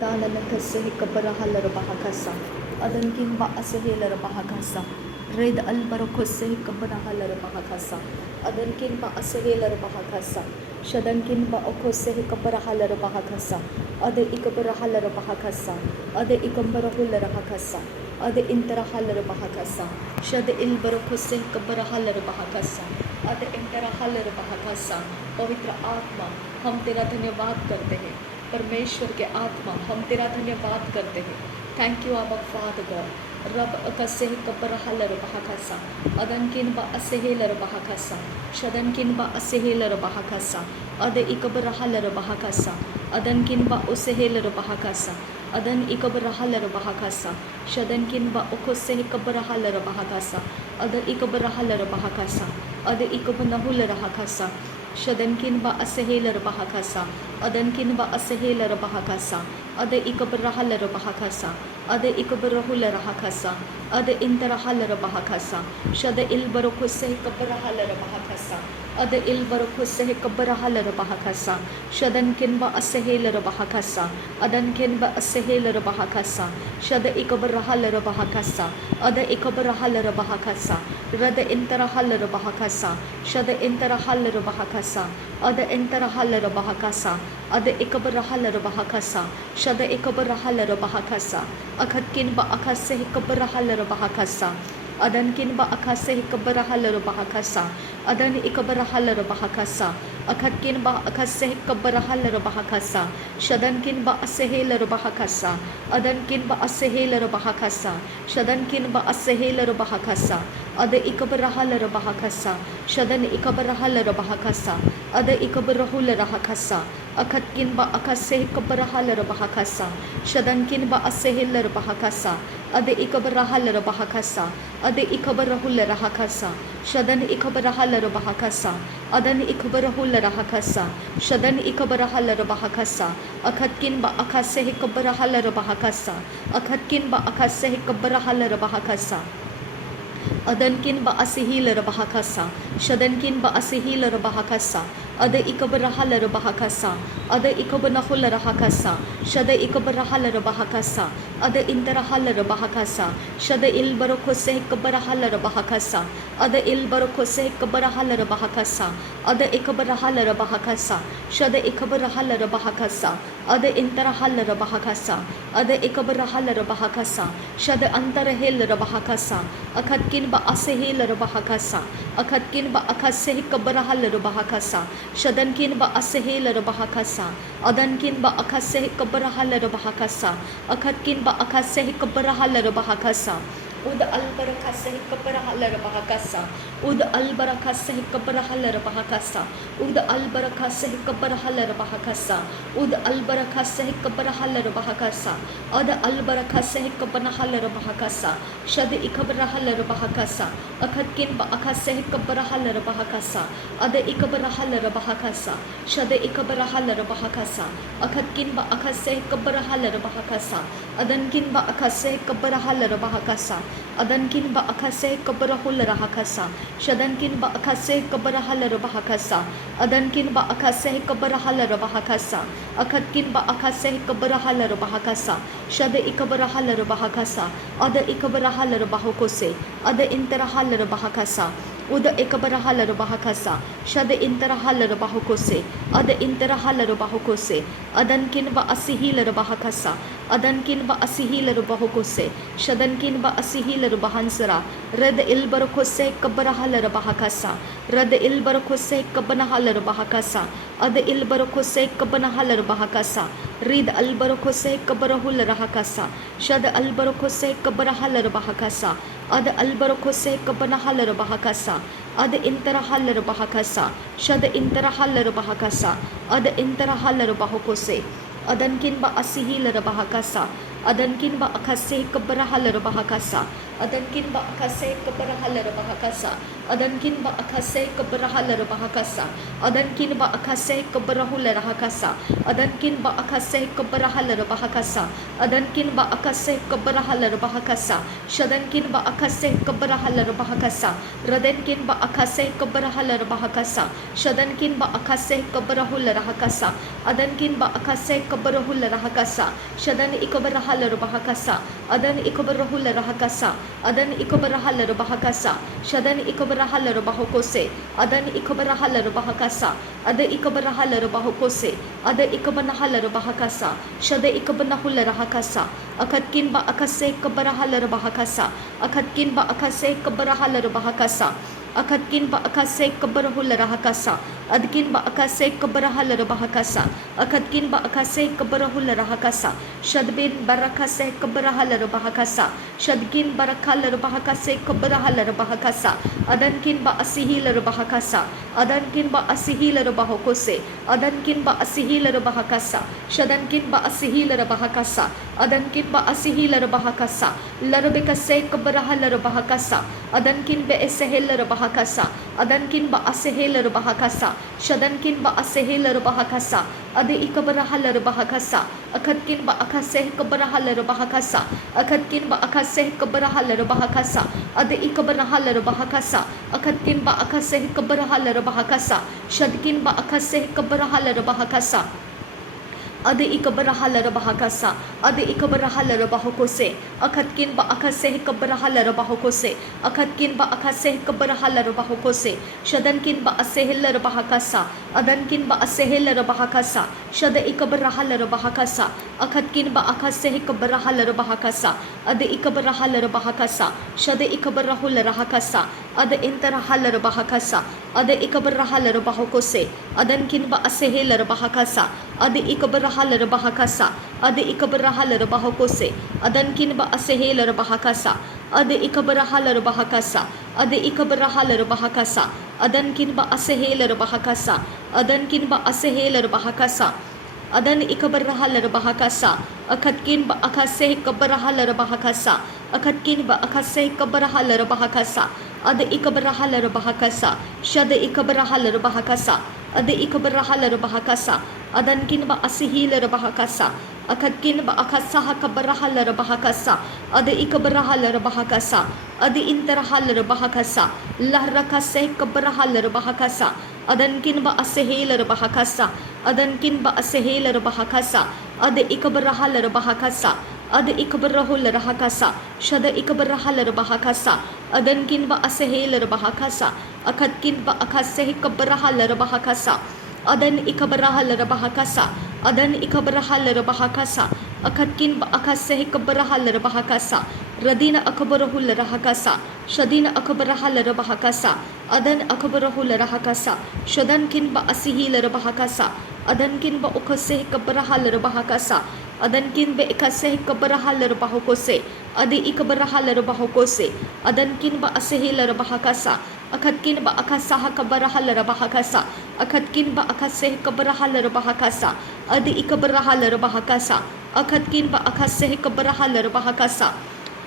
Dalala kase hikabarahalla bahakasa. Adankin ba asahela bahakasa. Red albarokose hikabarahalla bahakasa. Adankin ba asahela bahakasa. Shadankin ba okose hikabarahalla bahakasa. Ade ikabarahalla bahakasa. Ade ikambarahula bahakasa. Ade interahalla bahakasa. Shade ilbarokose hikabarahalla bahakasa. ade इंतरहल्लर bahakasa. पवित्र आत्मा हम तेरा धन्यवाद करते हैं। परमेश्वर के आत्मा हम तेरा धन्यवाद करते हैं। थैंक यू आबा फादर गॉड। रब अकसे कबरहल्लर bahakasa. अदनकिन बा असेहेलर bahakasa. शदनकिन बा असेहेलर bahakasa. अदे इकबरहल्लर bahakasa. अदनकिन बा उसेहेलर bahakasa. अदन इकबरहल्लर bahakasa. शदनकिन बा उकोसे कबरहल्लर bahakasa. अद इकबरहल्लर bahakasa. अद इकबनहुलर bahakasa. शदनकिन बा असेहेलर bahakasa. अदनकिन बा असेहेलर bahakasa. अद इकबरहल्लर bahakasa. अद इकबरहुलर bahakasa. अद इंतरहल्लर bahakasa. शद इलबरकुसे कबरहल्लर bahakasa. अद इलबरकुसे कबरहल्लर bahakasa. शदनकिन बा असेहेलर bahakasa. अदनकिन बा असेहेलर bahakasa. शद इकबरहल्लर bahakasa. अद इकबरहल्लर bahakasa. रद इंतरहल्लर bahakasa. शद इंतरहल्लर bahakasa. अद इंतरहल्लर bahakasa. अद इकबरहल्लर bahakasa. शद इकबरहल्लर bahakasa. अखतकिन बा अखसे इकबरहल्लर bahakasa. अदनकिन बा अखसे इकबरहल्लर bahakasa. अदन इकबरहल्लर bahakasa. अखतकिन बा अखसे इकबरहल्लर bahakasa. शदनकिन बा असेहेलर bahakasa. अदनकिन बा असेहेलर bahakasa. शदनकिन बा असेहेलर bahakasa. अद इकबरहल्लर bahakasa. शदन इकबरहल्लर bahakasa. अद इकबरहुलर bahakasa. अखतकिन बा अखसे इकबरहल्लर bahakasa. शदनकिन बा असेहेलर bahakasa. अद इकबरहल्लर bahakasa. अद इकबरहुलर bahakasa. शदन इकबरहल्लर bahakasa. अदन इकबरहुलर bahakasa. शदन इकबरहल्लर bahakasa. अखतकिन बा अखसे इकबरहल्लर bahakasa. अखतकिन बा अखसे इकबरहल्लर bahakasa. अदनकिन बा असेहेलर bahakasa. शदनकिन बा असेहेलर bahakasa. अद इकबरहल्लर bahakasa. अद इकबनहुलर bahakasa. शद इकबरहल्लर bahakasa. अद इंतरहल्लर bahakasa. शद इलबरकोसे इकबरहल्लर bahakasa. अद इलबरकोसे इकबरहल्लर bahakasa. अद इकबरहल्लर bahakasa. शद इकबरहल्लर bahakasa. अद इंतरहल्लर bahakasa. अद इकबरहल्लर bahakasa. शद अंतरहेलर bahakasa. अखतकिन बा असेहेलर bahakasa. अखतकिन बा अखसे इकबरहल्लर bahakasa. शदनकिन बा असेहेलर bahakasa. अदनकिन बा अखसे इकबरहल्लर bahakasa. अखतकिन बा अखसे इकबरहल्लर bahakasa. उद अलबरकसे इकबरहल्लर bahakasa. उद अलबरकसे इकबरहल्लर bahakasa. उद अलबरकसे इकबरहल्लर bahakasa. उद अलबरकसे इकबरहल्लर bahakasa. अद अलबरकसे इकबरहल्लर bahakasa. शद इकबरहल्लर bahakasa. अखतकिन बा अखसे इकबरहल्लर bahakasa. अद इकबरहल्लर bahakasa. शद इकबरहल्लर bahakasa. अखतकिन बा अखसे इकबरहल्लर bahakasa. अदनकिन बा अखसे इकबरहल्लर bahakasa. अदनकिन बा अखसे इकबरहुलर bahakasa. शदनकिन बा अखसे इकबरहल्लर bahakasa. अदनकिन बा अखसे इकबरहल्लर bahakasa. अखतकिन बा अखसे इकबरहल्लर bahakasa. शद इकबरहल्लर bahakasa. अद इकबरहल्लर bahakose. अद इंतरहल्लर bahakasa. उद इकबरहल्लर bahakasa. शद इंतरहल्लर bahakose. अद इंतरहल्लर bahakose. अदनकिन बा असेहेलर bahakasa. अदनकिन बा असेहेलर bahakose. शदनकिन बा असेहेलर bahansara. रद इलबरकोसे इकबरहल्लर bahakasa. रद इलबरकोसे इकबनहल्लर bahakasa. अद इलबरकोसे इकबनहल्लर bahakasa. रिद अलबरकोसे इकबरहुलर bahakasa. शद अलबरकोसे इकबरहल्लर bahakasa. अद अलबरकोसे इकबनहल्लर bahakasa. अद इंतरहल्लर bahakasa. शद इंतरहल्लर bahakasa. अद इंतरहल्लर bahakose. अदनकिन बा असेहेलर bahakasa. अदनकिन बा अखसे इकबरहल्लर bahakasa. अदनकिन बा अखसे इकबरहल्लर bahakasa. अदनकिन बा अखसे इकबरहल्लर bahakasa. अदनकिन बा अखसे इकबरहुलर bahakasa. अदनकिन बा अखसे इकबरहल्लर bahakasa. अदनकिन बा अखसे इकबरहल्लर bahakasa. शदनकिन बा अखसे इकबरहल्लर bahakasa. रदनकिन बा अखसे इकबरहल्लर bahakasa. शदनकिन बा अखसे इकबरहुलर bahakasa. अदनकिन बा अखसे kabarahul rahakasa shadan ikabarahal bahakasa adan ikabarahul rahakasa adan ikabarahal bahakasa shadan ikabarahal bahokose adan ikabarahal bahakasa ada ikabarahal bahokose ada ikabanahal bahakasa shada ikabanahul rahakasa akatkin ba akase kabarahal bahakasa akatkin ba akase kabarahal bahakasa akatkin ba akase kabarahul rahakasa adkin ba akase kabarahal bahakasa akatkin ba akase kabarahul rahakasa shadbin barakase kabarahal bahakasa shadkin barakal bahakase kabarahal bahakasa adankin ba asihil bahakasa adankin ba asihil bahokose adankin ba asihil bahakasa shadankin ba asihil bahakasa adankin ba asihil bahakasa larbekase kabarahal bahakasa adankin be esehel bahakasa adankin ba asehel bahakasa shadankin ba asehel bahakasa ade ikabarahal bahakasa akatkin ba akaseh kabarahal bahakasa akatkin ba akaseh kabarahal bahakasa ade ikabarahal bahakasa akatkin ba akaseh kabarahal bahakasa shadkin ba akaseh kabarahal bahakasa ade ikabarahal bahakasa ade ikabarahal bahokose akatkin ba akaseh kabarahal bahokose akatkin ba akaseh kabarahal bahokose shadankin ba asehel bahakasa adankin ba asehel bahakasa shada ikabarahal bahakasa akatkin ba akaseh kabarahal bahakasa ade ikabarahal bahakasa shada ikabarahul rahakasa ade intarahal bahakasa ade ikabarahal bahokose adankin ba asehel bahakasa ade ikabarahal bahakasa ade ikabarahal bahokose adankin ba asehel bahakasa ade ikabarahal bahakasa ade ikabarahal bahakasa adankin ba asehel bahakasa adankin ba asehel bahakasa adan ikabarahal bahakasa akatkin ba akaseh kabarahal bahakasa akatkin ba akaseh kabarahal bahakasa ade ikabarahal bahakasa shada ikabarahal bahakasa ade ikabarahal bahakasa adankin ba asihil bahakasa akatkin ba akasah kabarahal bahakasa ade ikabarahal bahakasa ade intarahal bahakasa lahrakaseh kabarahal bahakasa adankin ba asehil bahakasa adankin ba asehil bahakasa ade ikabarahal bahakasa ade ikabarahul rahakasa shada ikabarahal bahakasa adankin ba asehil bahakasa akatkin ba akaseh kabarahal bahakasa adan ikabarahal bahakasa adan ikabarahal bahakasa akatkin ba akaseh kabarahal bahakasa radina akabarahul rahakasa shadina akabarahal bahakasa adan akabarahul rahakasa shadankin ba asihil bahakasa adankin ba ukaseh kabarahal bahakasa adankin be ikaseh kabarahal bahokose ade ikabarahal bahokose adankin ba asehil bahakasa akatkin ba akasah kabarahal bahakasa akatkin ba akaseh kabarahal bahakasa ade ikabarahal bahakasa akatkin ba akaseh kabarahal bahakasa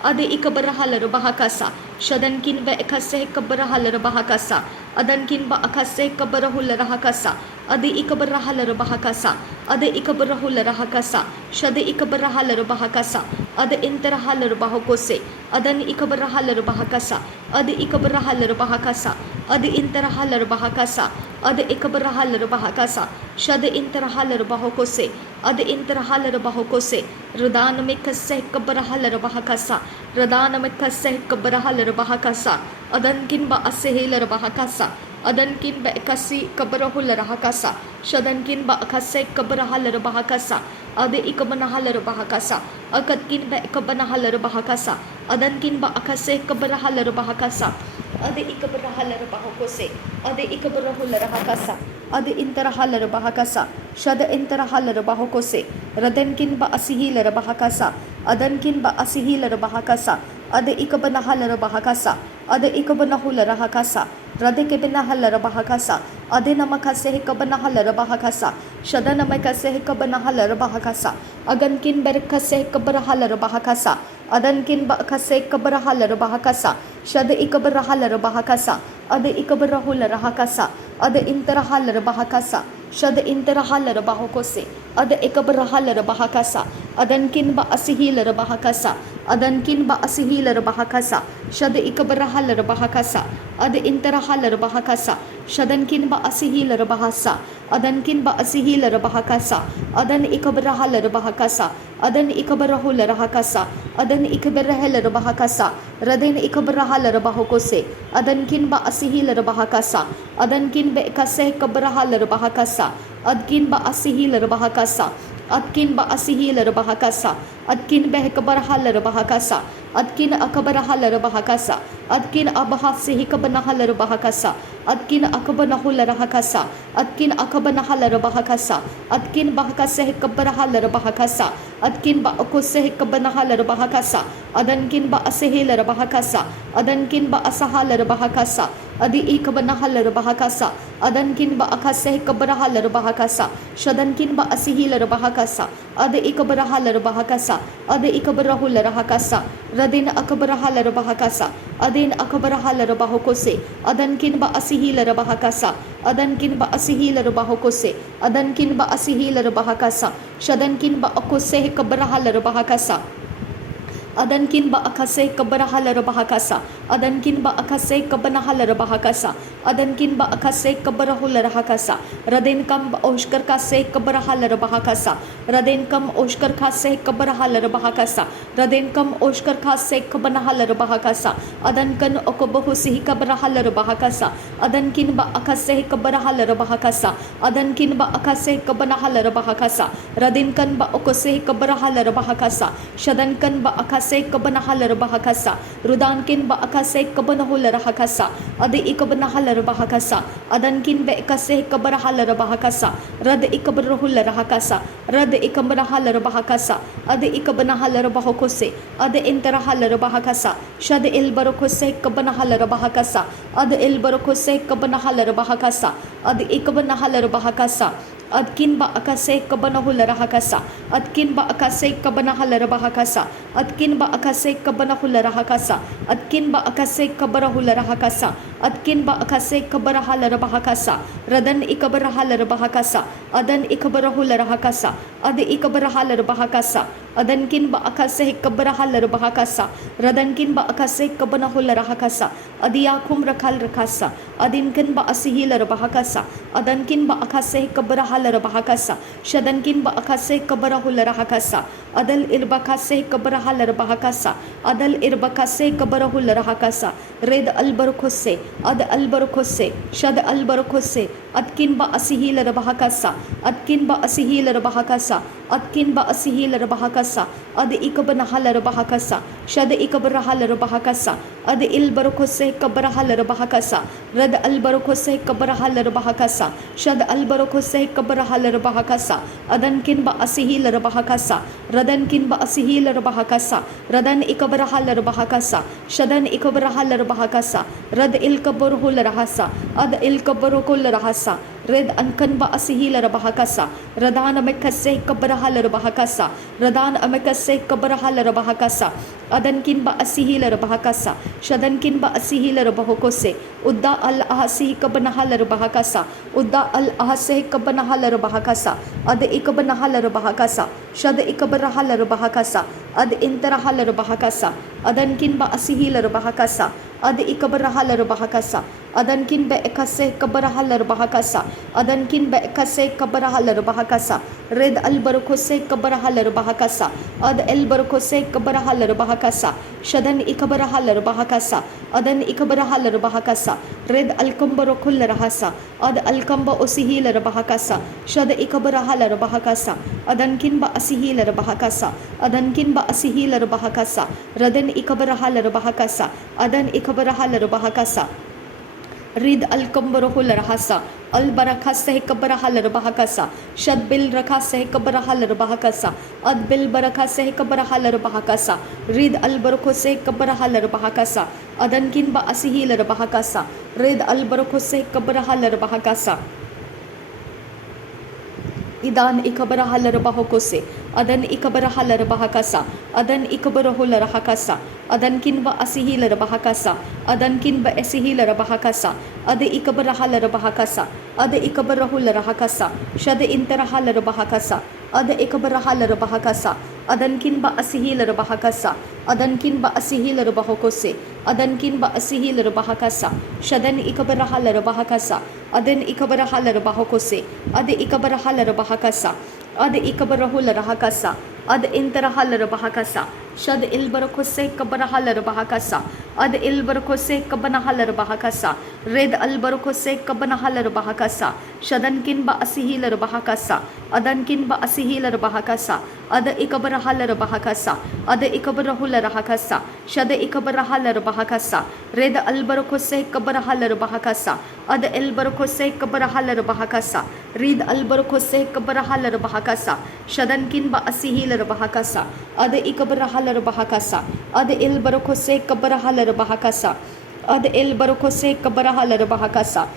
ade ikabarahal bahakasa shadankin ba ikaseh kabarahal bahakasa adankin ba akaseh kabarahul rahakasa ade ikabarahal bahakasa ade ikabarahul rahakasa shade ikabarahal bahakasa ade intarahal bahokose adan ikabarahal bahakasa ade ikabarahal bahakasa ade intarahal bahakasa ade ikabarahal bahakasa shade intarahal bahokose ade intarahal bahokose radan me kaseh kabarahal bahakasa radan me kaseh kabarahal bahakasa adankin ba asehil bahakasa adankin ba ikasi kabarahul rahakasa shadankin ba akaseh kabarahal bahakasa ade ikabanahal bahakasa akatkin ba ikabanahal bahakasa adankin ba akaseh kabarahal bahakasa ade ikabarahal bahokose ade ikabarahul rahakasa ade intarahal bahakasa shada intarahal bahokose radankin ba asihil bahakasa adankin ba asihil bahakasa ade ikabanahal bahakasa ade ikabanahul rahakasa radeke benahal bahakasa ade namakaseh kabanahal bahakasa shada namakaseh kabanahal bahakasa agankin berkaseh kabarahal bahakasa adankin ba kaseh kabarahal bahakasa shada ikabarahal bahakasa ade ikabarahul rahakasa ade intarahal bahakasa shada intarahal bahokose ade ikabarahal bahakasa adankin ba asihil bahakasa adankin ba asihil bahakasa shada ikabarahal bahakasa ade intarahal bahakasa Shadankin ba asihila rabahasa. Adankin ba asihila rabahakasa. Adan ikabrahala rabahakasa. Adan ikabarahula rahakasa. Adan ikabarahela rabahakasa. Raden ikabrahala rabahokose. Adankin ba asihila rabahakasa. Adankin ba ikase kabrahala rabahakasa. Adkin ba asihila rabahakasa. Adkin ba asihila rabahakasa. Adkin ba hikabarhala rabahakasa. Adkin akabarhala rabahakasa. Adkin abahasihi kabanahala rabahakasa. Adkin akabanahula rahakasa. Adkin akabanahala rabahakasa. Adkin bahakase hikabarhala rabahakasa. Adkin ba akose hikabanahala rabahakasa. Adankin ba asihila rabahakasa. Adankin ba asahala rabahakasa. Adi ikabanahala rabahakasa. Adankin ba akase hikabarahala rabahakasa. Shadankin ba asihila rabahakasa. Adi ikabarahala rabahakasa. Adi ikabarahula rahakasa. Radin akabarahala rabahakasa. Adin akabarahala rabahokose. Adankin ba asihila rabahakasa. Adankin ba asihila rabahokose. Adankin ba asihila rabahakasa. Shadankin ba akose hikabarahala rabahakasa. Adankin ba akase kabarahala rabahakasa. Adankin ba akase kabanahala rabahakasa. Adankin ba akase kabarahula rahakasa. Raden kam oshkar kase kabarahala rabahakasa. Raden kam oshkar kase kabarahala rabahakasa. Raden kam oshkar kase kabanahala rabahakasa. Adankan okobahusi kabarahala rabahakasa. Adankin ba akase kabarahala rabahakasa. Adankin ba akase kabanahala rabahakasa. Raden kan ba okose kabarahala rabahakasa. Shadankan ba akase kabanahala rabahakasa. Rudankin ba akase kabanahula rahakasa. Adi ikabanahala rabahakasa. Adankin ba ikase kabarahala rabahakasa. Rad ikabarahula rahakasa. Rad ikabanahala rabahakasa. Adi ikabanahala rabahokose. Adi interahala rabahakasa. Shad ilbarokose kabanahala rabahakasa. Adi ilbarokose kabanahala rabahakasa. Adi ikabanahala rabahakasa. Adkin ba akase kabanahula rahakasa. Adkin ba akase kabanahala rabahakasa. Adkin ba akase kabanahula rahakasa. Adkin ba akase kabarahula rahakasa. Adkin ba akase kabarahala rabahakasa. Radan ikabarahala rabahakasa. Adan ikabarahula rahakasa. Adi ikabarahala rabahakasa. Adankin ba akase kabarahala rabahakasa. Radankin ba akase kabanahula rahakasa. Adiyakum rakal rakasa. Adinkin ba asihila rabahakasa. Adankin ba akase kabarahala rabahakasa. Shadankin ba akase kabarahula rahakasa. Adal irbakase kabarahala rabahakasa. Adal irbakase kabarahula rahakasa. Red albarkose. Ad albarkose. Shad albarkose. Adkin ba asihila rabahakasa. Adkin ba asihila rabahakasa. Adkin ba asihila rabahakasa. Ad ikabanahala rabahakasa. Shad ikabarahala rabahakasa. Ad ilbarkose kabarahala rabahakasa. Rad albarkose kabarahala rabahakasa. Shad albarkose kabarahala rabahakasa. Adankin ba asihila rabahakasa. Radankin ba asihila rabahakasa. Radan ikabarahala rabahakasa. Shadan ikabarahala rabahakasa. Rad ilkabarhul rahasa. Ad ilkabarukul rahasa. Red ankan ba asihila rabahakasa. Radana makase kabarahala rabahakasa. Radana amakase kabarahala rabahakasa. Adankin ba asihila rabahakasa. Shadankin ba asihila rabahokose. Udda al ahasi kabanahala rabahakasa. Udda al ahase kabanahala rabahakasa. Ad ikabanahala rabahakasa. Shad ikabarahala rabahakasa. Ad interahala rabahakasa. Adankin ba asihila rabahakasa. Ad ikabarahala rabahakasa. Adankin ba ekase kabarahala rabahakasa. Adankin ba ekase kabarahala rabahakasa. Red albarkose kabarahala rabahakasa. Ad elbarkose kabarahala rabahakasa. Shadan ikabarahala rabahakasa. Adan ikabarahala rabahakasa. Red alkambarokul rahasa. Ad alkamba osihila rabahakasa. Shad ikabarahala rabahakasa. Adankin ba asihila rabahakasa. Adankin ba asihila rabahakasa. Radan ikabarahala rabahakasa. Adan ikabarahala rabahakasa. Rid alkambarokul rahasa. Albarakasa hikabarahala rabahakasa. Shad bil rakasa hikabarahala rabahakasa. Ad bil barakasa hikabarahala rabahakasa. Rid albarakose hikabarahala rabahakasa. Adankin ba asihila rabahakasa. Rid albarakose hikabarahala rabahakasa. Idan ikabarahala rabahokose. adan ikabarahala rabahakasa, adan ikabarahula rahakasa, adan kinba asihila rabahakasa, adan kinba esihila rabahakasa, ade ikabarahala rabahakasa, ade ikabarahula rahakasa, shade interahala rabahakasa, ade ikabarahala rabahakasa, adan kinba asihila rabahakasa, adan kinba asihila rabahokose, adan kinba asihila rabahakasa, shadan ikabarahala rabahakasa, adan ikabarahala rabahokose, ade ikabarahala rabahakasa, ade ikabarahula rahakasa, ad interahala rabahakasa, shad ilbarakose kabarahala rabahakasa, ad ilbarakose kabanahala rabahakasa, red albarakose kabanahala rabahakasa, shadan kinba asihila rabahakasa, adan kinba asihila rabahakasa, ad ikabarahala rabahakasa, ad ikabarahula rahakasa, shad ikabarahala rabahakasa, red albarakose kabarahala rabahakasa, ad ilbarakose kabarahala rabahakasa, red albarakose kabarahala rabahakasa, shadan kinba asihila rabahakasa, ad ikabarahala rabahakasa, ad ilbarakose kabarahala rabahakasa, ad ilbarakose kabarahala rabahakasa,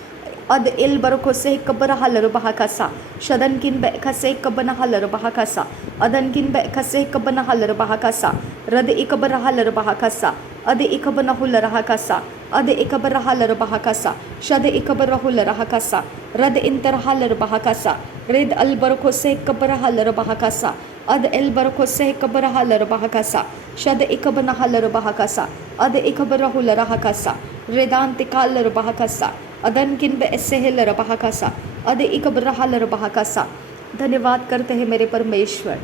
ad ilbarakose kabarahala rabahakasa, shadan kinba kase kabanahala rabahakasa, adan kinba kase kabanahala rabahakasa, rad ikabarahala rabahakasa, ad ikabanahula rahakasa, ad ikabarahala rabahakasa, shad ikabarahula rahakasa, rad interhala rabahakasa, red albarakose kabarahala rabahakasa, ad elbarakose kabarahala rabahakasa, shad ikabanahala rabahakasa, ad ikabarahula rahakasa, redantikala rabahakasa, adan kinbe essehela rabahakasa, ad ikabarahala rabahakasa। धन्यवाद करते हैं मेरे परमेश्वर,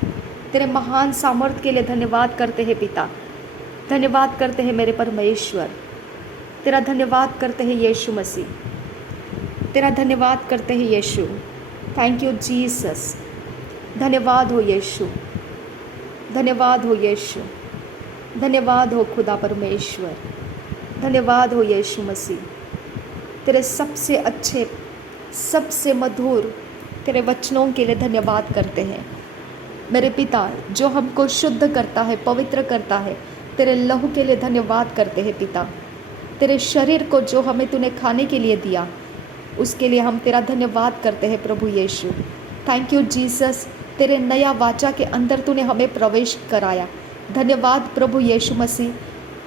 तेरे महान सामर्थ्य के लिए धन्यवाद करते हैं पिता, धन्यवाद करते हैं मेरे परमेश्वर, तेरा धन्यवाद करते हैं यीशु मसीह, तेरा धन्यवाद करते हैं यीशु। थैंक यू जीसस, धन्यवाद हो यीशु, धन्यवाद हो यीशु, धन्यवाद हो खुदा परमेश्वर, धन्यवाद हो यीशु मसीह। तेरे सबसे अच्छे, सबसे मधुर तेरे वचनों के लिए धन्यवाद करते हैं मेरे पिता, जो हमको शुद्ध करता है, पवित्र करता है। तेरे लहू के लिए धन्यवाद करते हैं पिता, तेरे शरीर को जो हमें तूने खाने के लिए दिया उसके लिए हम तेरा धन्यवाद करते हैं प्रभु यीशु। थैंक यू जीसस, तेरे नया वाचा के अंदर तूने हमें प्रवेश कराया। धन्यवाद प्रभु यीशु मसीह,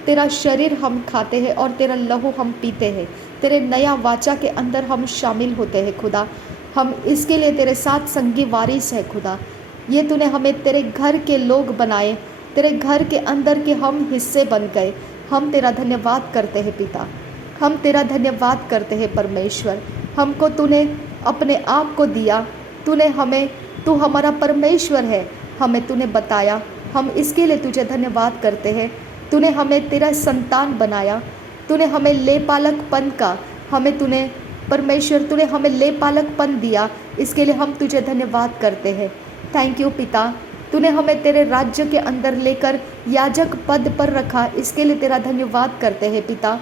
तेरा शरीर हम खाते हैं और तेरा लहू हम पीते हैं, तेरे नया वाचा के अंदर हम शामिल होते हैं खुदा। हम इसके लिए तेरे साथ संगी वारिस है खुदा। ये तूने हमें तेरे घर के लोग बनाए, तेरे घर के अंदर के हम हिस्से बन गए। हम तेरा धन्यवाद करते हैं पिता, हम तेरा धन्यवाद करते हैं परमेश्वर। हमको तूने अपने आप को दिया, तूने हमें, तू हमारा परमेश्वर है, हमें तूने बताया। हम इसके लिए तुझे धन्यवाद करते हैं। तूने हमें तेरा संतान बनाया, तूने हमें लेपालकपन का, हमें तूने परमेश्वर, तूने हमें लेपालकपन दिया, इसके लिए हम तुझे धन्यवाद करते हैं। थैंक यू पिता, तूने हमें तेरे राज्य के अंदर लेकर याजक पद पर रखा, इसके लिए तेरा धन्यवाद करते हैं पिता।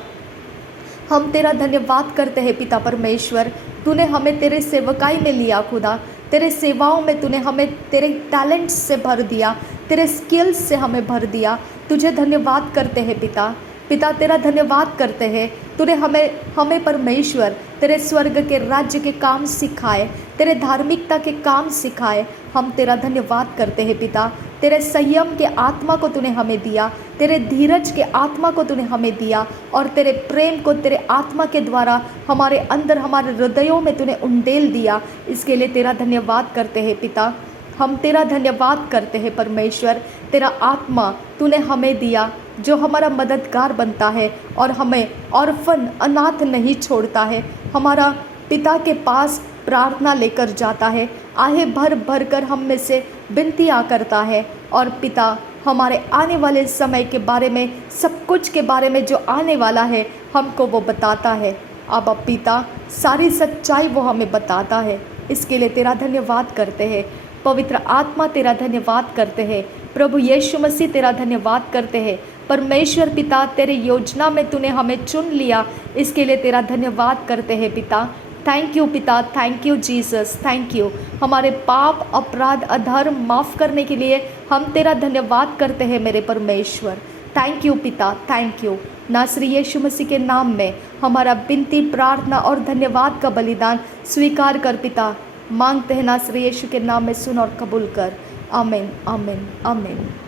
हम तेरा धन्यवाद करते हैं पिता परमेश्वर। तूने हमें तेरे सेवकाई में लिया खुदा, तेरे सेवाओं में तूने हमें तेरे टैलेंट्स से भर दिया, तेरे स्किल्स से हमें भर दिया। तुझे धन्यवाद करते हैं पिता। पिता तेरा धन्यवाद करते हैं, तूने हमें परमेश्वर तेरे स्वर्ग के राज्य के काम सिखाए, तेरे धार्मिकता के काम सिखाए। हम तेरा धन्यवाद करते हैं पिता। तेरे संयम के आत्मा को तूने हमें दिया, तेरे धीरज के आत्मा को तूने हमें दिया, और तेरे प्रेम को तेरे आत्मा के द्वारा हमारे अंदर, हमारे हृदयों में तूने उंडेल दिया। इसके लिए तेरा धन्यवाद करते हैं पिता। हम तेरा धन्यवाद करते हैं परमेश्वर। तेरा आत्मा तूने हमें दिया जो हमारा मददगार बनता है और हमें ऑर्फन, अनाथ नहीं छोड़ता है। हमारा पिता के पास प्रार्थना लेकर जाता है, आहे भर भर कर हम में से विनतियाँ करता है, और पिता हमारे आने वाले समय के बारे में, सब कुछ के बारे में जो आने वाला है हमको वो बताता है। अब पिता सारी सच्चाई वो हमें बताता है। इसके लिए तेरा धन्यवाद करते हैं। पवित्र आत्मा तेरा धन्यवाद करते हैं। प्रभु यीशु मसीह तेरा धन्यवाद करते हैं। परमेश्वर पिता तेरे योजना में तूने हमें चुन लिया, इसके लिए तेरा धन्यवाद करते हैं पिता। थैंक यू पिता, thank you Jesus, thank you. हमारे पाप, अपराध, अधर्म माफ़ करने के लिए हम तेरा धन्यवाद करते हैं मेरे परमेश्वर। थैंक यू पिता, थैंक यू। नासरी यीशु मसीह के नाम में हमारा विनती, प्रार्थना और धन्यवाद का बलिदान स्वीकार कर पिता। मांगते हैं नासरी यीशु के नाम में, सुन और कबूल कर। आमेन आमेन आमेन.